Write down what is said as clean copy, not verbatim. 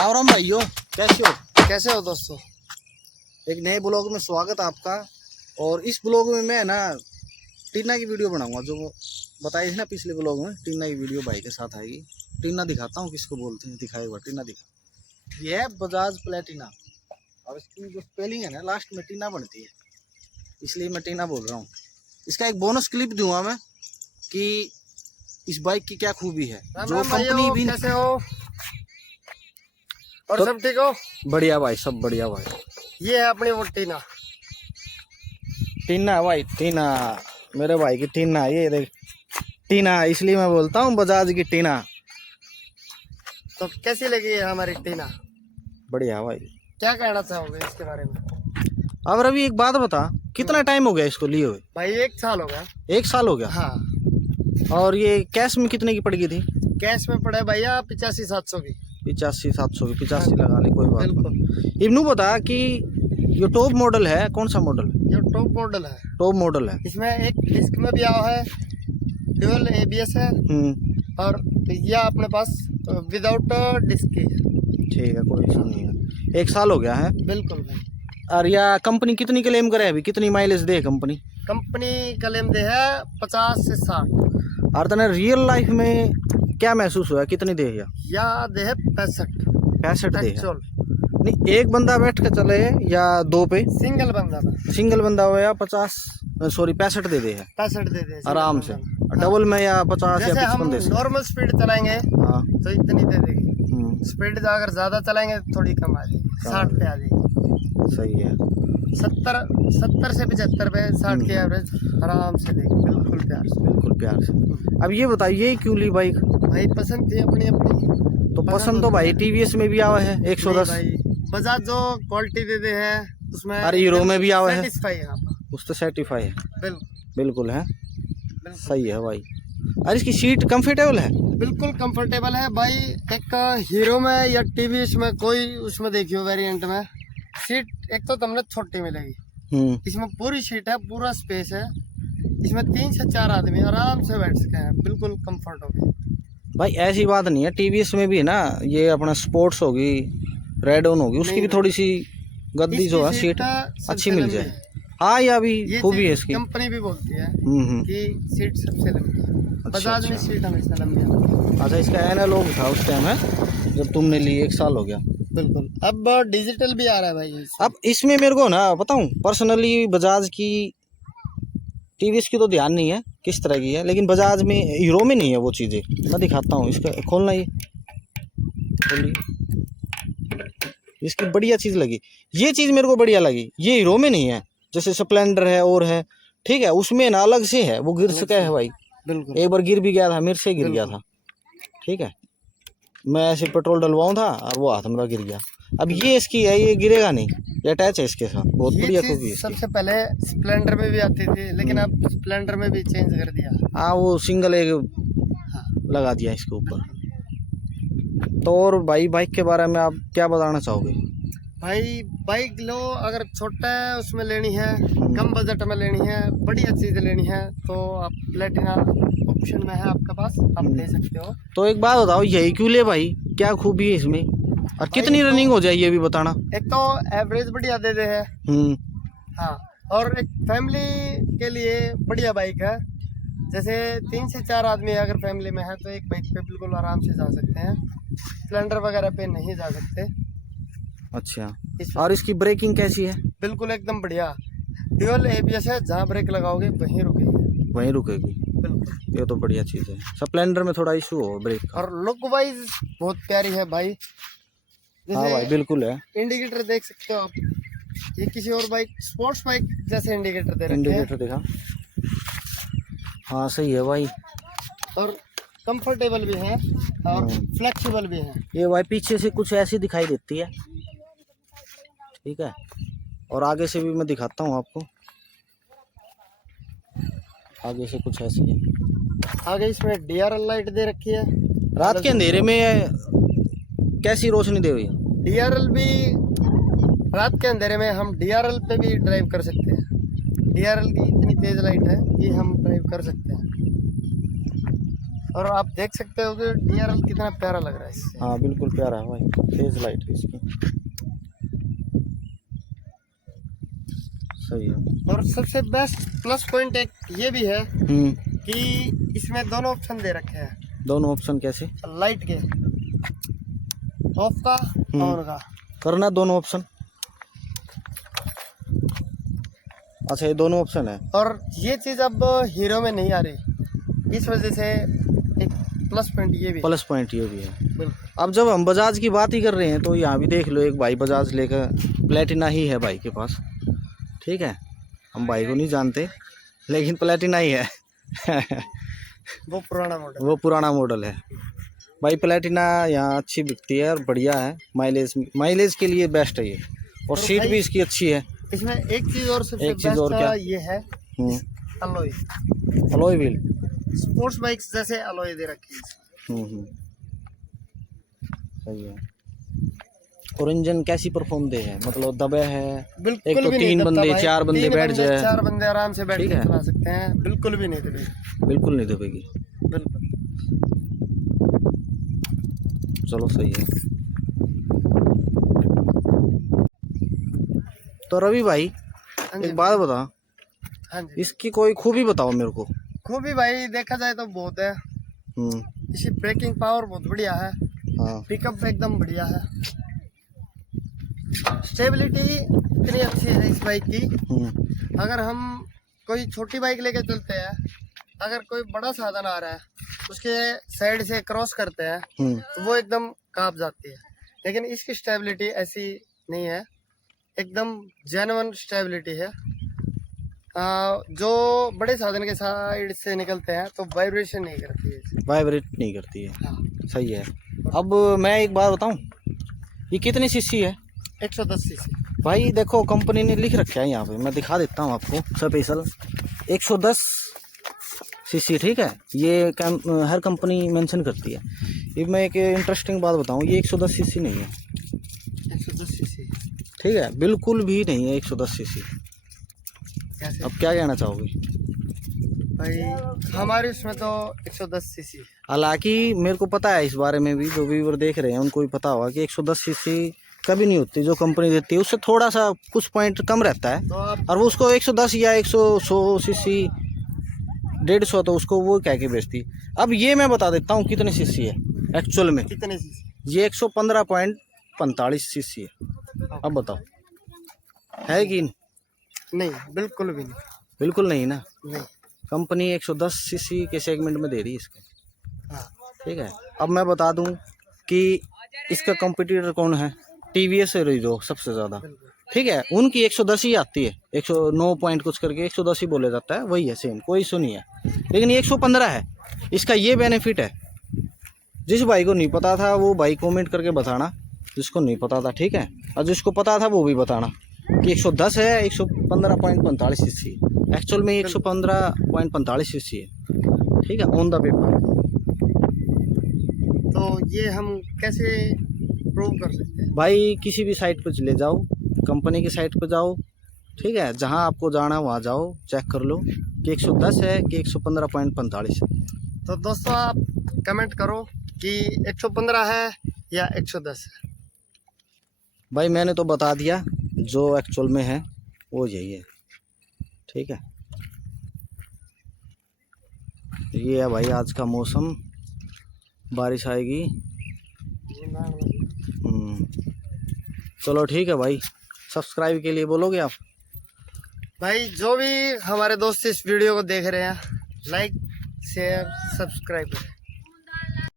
राम राम भाइयों, कैसे हो? कैसे हो दोस्तों? एक नए ब्लॉग में स्वागत है आपका। और इस ब्लॉग में मैं ना टीना की वीडियो बनाऊंगा, जो बताई थी ना पिछले ब्लॉग में। टीना की वीडियो भाई के साथ आएगी। टीना दिखाता हूँ किसको बोलते हैं, दिखाएगा टीना दिखा। ये है बजाज प्लेटिना, और इसकी जो स्पेलिंग है ना लास्ट में टीना बनती है, इसलिए मैं टीना बोल रहा हूँ। इसका एक बोनस क्लिप दूंगा मैं कि इस बाइक की क्या खूबी है, जो कंपनी भी। कैसे हो? और तो सब ठीक हो? बढ़िया भाई, सब बढ़िया भाई। ये है अपनी वो टीना। टीना भाई, टीना मेरे भाई की टीना। ये देख टीना, इसलिए मैं बोलता हूँ बजाज की टीना। तो कैसी लगी है हमारी टीना? बढ़िया भाई। क्या कहना चाहोगे इसके बारे में? अब रवि एक बात बता, कितना टाइम हो गया इसको लिए हुए? भाई 1 साल हो गया। 1 साल हो गया। हाँ। और ये कैश में कितने की पड़ गई थी? कैश में पड़ा है भैया 85-700 की। 85-700 की। 85 लगा ली, कोई बात बिल्कुल। नहीं। इब्नू बता कि ये टॉप मॉडल है, कौन सा मॉडल? ये टॉप मॉडल है। टॉप मॉडल है। इसमें एक डिस्क में भी आया है, ड्यूल ABS है, और ये अपने पास विदाउट डिस्क की है। ठीक है, कोई इशू नहीं है। 1 साल हो गया है। बिल्कुल भाई। और या कंपनी कितनी क्लेम करे अभी, कितनी माइलेज दे कंपनी? कंपनी क्लेम दे है 50 से 60। और तने रियल लाइफ में क्या महसूस हुआ, कितनी दे? या दे है 65 दे है। एक्चुअल नहीं, एक बंदा बैठ के चले या 2 पे? सिंगल बंदा था। सिंगल बंदा हो या 65 दे दे है 65 दे दे आराम से। डबल में या 50 या जैसे 55 हम दे से। नॉर्मल स्पीड चलाएंगे हाँ। तो इतनी दे देगी। स्पीड अगर ज्यादा चलाएंगे तो थोड़ी कम आ जाएगी, 60 पे आ जाएगी। सही है। 70 से 75 पे 60 की एवरेज आराम से देगी, बिल्कुल प्यार से। बिल्कुल प्यार से। अब ये बताइए क्यों ली बाइक? भाई पसंद थी अपनी अपनी। तो पसंद तो भाई TVS में भी आवा है 110। भाई बजाज जो क्वालिटी दे दे है उसमें। अरे हीरो में भी आवा है, सेटिस्फाई है आप। उस तो सर्टिफाई है। बिल्कुल है। सही है भाई। और इसकी सीट कंफर्टेबल है? बिल्कुल कंफर्टेबल है भाई। एक हीरो में या TVS में कोई उसमें देखियो वेरिएंट में सीट एक तो तुमने छोटी मिलेगी, इसमें पूरी सीट है, पूरा स्पेस है। इसमें 3 से 4 आदमी आराम से बैठ सके हैं, बिल्कुल कंफर्ट होगी भाई। ऐसी बात नहीं है, TVS में भी है ना, ये अपना स्पोर्ट्स होगी, रेड ऑन होगी, उसकी भी थोड़ी सी गद्दी जो है सीट अच्छी मिल जाए। हाँ, या भी खूबी है इसकी। कंपनी भी बोलती है कि सीट सबसे लंबी है। बजाज में सीट हमेशा लंबी है। अच्छा, इसका एनालॉग था उस टाइम है जब तुमने ली, 1 साल हो गया। बिल्कुल। अब डिजिटल भी आ रहा है भाई। अब इसमें मेरे को ना बताऊं, पर्सनली बजाज की, TVS की तो ध्यान नहीं है किस तरह की है, लेकिन बजाज में, हीरो में नहीं है वो चीज़ें। मैं दिखाता हूँ, इसका खोलना, ये खोलिए। इसकी बढ़िया चीज़ लगी, ये चीज़ मेरे को बढ़िया लगी, ये हीरो में नहीं है। जैसे स्प्लेंडर है और है, ठीक है, उसमें ना अलग से है, वो गिर सका है भाई। बिल्कुल। एक बार गिर भी गया था, मेरे से गिर गया था। ठीक है, मैं ऐसे पेट्रोल डलवाऊँ था और वो हाथ मेरा गिर गया। अब ये इसकी है, ये गिरेगा नहीं, ये अटैच है इसके साथ। बहुत बढ़िया खूबी है। सबसे पहले स्प्लेंडर में भी आती थी, लेकिन अब स्प्लेंडर में भी चेंज कर दिया। हाँ, वो सिंगल एक लगा दिया इसके ऊपर। तो और भाई बाइक के बारे में आप क्या बताना चाहोगे? भाई बाइक लो, अगर छोटा है उसमें लेनी है, कम बजट में लेनी है, बढ़िया चीज़ लेनी है, तो आप प्लेटिना ऑप्शन में है आपके पास, आप ले सकते हो। तो एक बात बताओ, यही क्यों ले भाई, क्या खूबी है इसमें, और कितनी रनिंग हो जाए ये भी बताना। एक तो एवरेज बढ़िया दे दे है। हाँ, और एक फैमिली के लिए बढ़िया बाइक है। जैसे 3 से 4 आदमी अगर फैमिली में है तो एक बाइक पे बिल्कुल आराम से जा सकते हैं, स्प्लेंडर वगैरह पे नहीं जा सकते। अच्छा, और इसकी ब्रेकिंग कैसी है? बिल्कुल एकदम बढ़िया, ड्यूल ABS है, जहाँ ब्रेक लगाओगे वहीं रुकेगी। वहीं रुकेगी, बिल्कुल। ये तो बढ़िया चीज़ है। स्प्लेंडर में थोड़ा इशू हो ब्रेक का। और लुक वाइज बहुत प्यारी है भाई। हाँ भाई, बिल्कुल है। इंडिकेटर देख सकते हो आप, ये किसी और बाइक, स्पोर्ट्स बाइक जैसे इंडिकेटर दे रखे हैं। इंडिकेटर देखा, हाँ सही है भाई। और कंफर्टेबल भी है और फ्लेक्सिबल भी है। ये भाई पीछे से कुछ ऐसी दिखाई देती है, ठीक है, और आगे से भी मैं दिखाता हूँ आपको। आगे से कुछ ऐसी है। आगे इसमें DRL लाइट दे रखी है। रात के अंधेरे में कैसी रोशनी दे हुई? DRL भी रात के अंधेरे में हम DRL पे भी ड्राइव कर सकते हैं। DRL की इतनी तेज लाइट है कि हम ड्राइव कर सकते हैं। और आप देख सकते हो कि DRL कितना प्यारा लग रहा है इससे। हाँ बिल्कुल प्यारा है भाई, तेज लाइट है इसकी, सही है। और सबसे बेस्ट प्लस पॉइंट एक ये भी है कि इसमें दोनों ऑप्शन दे रखे हैं। दोनों ऑप्शन कैसे? लाइट के, ऑफ का, ऑन का करना दोनों ऑप्शन। अच्छा ये दोनों ऑप्शन है। और ये चीज़ अब हीरो में नहीं आ रही, इस वजह से एक प्लस पॉइंट ये भी, प्लस पॉइंट ये भी है। बिल्कुल। अब जब हम बजाज की बात ही कर रहे हैं तो यहाँ भी देख लो, एक भाई बजाज लेकर, प्लेटिना ही है भाई के पास, ठीक है, हम भाई को नहीं जानते लेकिन प्लेटिना ही है वो पुराना मॉडल, वो पुराना मॉडल है भाई। प्लेटिना यहाँ अच्छी बिकती है और बढ़िया है, माइलेज के लिए बेस्ट है ये, और सीट भी इसकी अच्छी है। इसमें एक चीज़ और सबसे एक चीज़ और क्या? ये है alloy, alloy wheel, sports bikes जैसे अलॉय दे रखी है। सही है। और इंजन कैसी परफॉर्म दे है, मतलब दबे है? बिल्कुल एक तो भी नहीं 3 बंदे भाई, 4 बंदे बैठ जाए, 4 बंदे आराम से बैठ ठीक के है, चला सकते हैं, बिल्कुल भी नहीं दबेगी, बिल्कुल नहीं दबेगी, बिल्कुल। चलो सही है। तो रवि भाई एक बात बता, हाँ जी, इसकी कोई खूबी बताओ मेरे को। खूबी भाई देखा जाए तो बहुत है। इसकी ब्रेकिंग पावर बहुत बढ़िया है, हाँ पिकअप एकदम बढ़िया है, स्टेबिलिटी इतनी अच्छी है इस बाइक की। अगर हम कोई छोटी बाइक लेके चलते हैं, अगर कोई बड़ा साधन आ रहा है उसके साइड से क्रॉस करते हैं तो वो एकदम कांप जाती है, लेकिन इसकी स्टेबिलिटी ऐसी नहीं है, एकदम जेन्युइन स्टेबिलिटी है। जो बड़े साधन के साइड से निकलते हैं तो वाइब्रेशन नहीं करती है, वाइब्रेट नहीं करती है। हाँ। सही है। अब मैं एक बात बताऊं, ये कितनी सीसी है? 110 सीसी भाई देखो कंपनी ने लिख रखा है यहाँ पे, मैं दिखा देता हूँ आपको स्पेशल, 110 सीसी, ठीक है, ये हर कंपनी मेंशन करती है। ये मैं एक इंटरेस्टिंग बात बताऊँ, ये 110 सीसी नहीं है, 110 सीसी, ठीक है, बिल्कुल भी नहीं है 110 सीसी। कैसे? अब क्या कहना चाहोगे? भाई हमारे उसमें तो 110 सीसी, हालांकि मेरे को पता है इस बारे में भी, जो व्यूअर देख रहे हैं उनको भी पता होगा कि 110 सीसी कभी नहीं होती, जो कंपनी देती है उससे थोड़ा सा कुछ पॉइंट कम रहता है, तो आप और वो उसको 110 या 100 सीसी 150 तो उसको वो कह के बेचती। अब ये मैं बता देता हूँ कितने सीसी है एक्चुअल में, कितने सीसी? ये 115.45 सीसी है। अब बताओ है कि नहीं, बिल्कुल भी नहीं, बिल्कुल नहीं ना, नहीं। कंपनी 110 सीसी के सेगमेंट में दे रही है इसको, हाँ, ठीक है। अब मैं बता दूं कि इसका कंपटीटर कौन है, टीवीएस है जो सबसे ज़्यादा, ठीक है, उनकी 110 ही आती है, 109 पॉइंट कुछ करके 110 ही बोला जाता है, वही है सेम, कोई इशू नहीं है, लेकिन ये 115 है। इसका ये बेनिफिट है, जिस भाई को नहीं पता था वो भाई कमेंट करके बताना, जिसको नहीं पता था, ठीक है, और जिसको पता था वो भी बताना कि 110 है, 115.45 सीसी, एक्चुअल में 115.45 सीसी है, ठीक है, ऑन द पेपर। तो ये हम कैसे प्रूव कर सकते हैं? भाई किसी भी साइट पर चले जाओ, कंपनी की साइट पर जाओ, ठीक है, जहां आपको जाना है वहां जाओ, चेक कर लो कि 110 है कि 115.45 है। तो दोस्तों आप कमेंट करो कि 115 है या 110 है। भाई मैंने तो बता दिया, जो एक्चुअल में है वो यही है, ठीक है। ये है भाई आज का मौसम, बारिश आएगी। चलो ठीक है भाई, सब्सक्राइब के लिए बोलोगे आप? भाई जो भी हमारे दोस्त इस वीडियो को देख रहे हैं, लाइक शेयर सब्सक्राइब करें।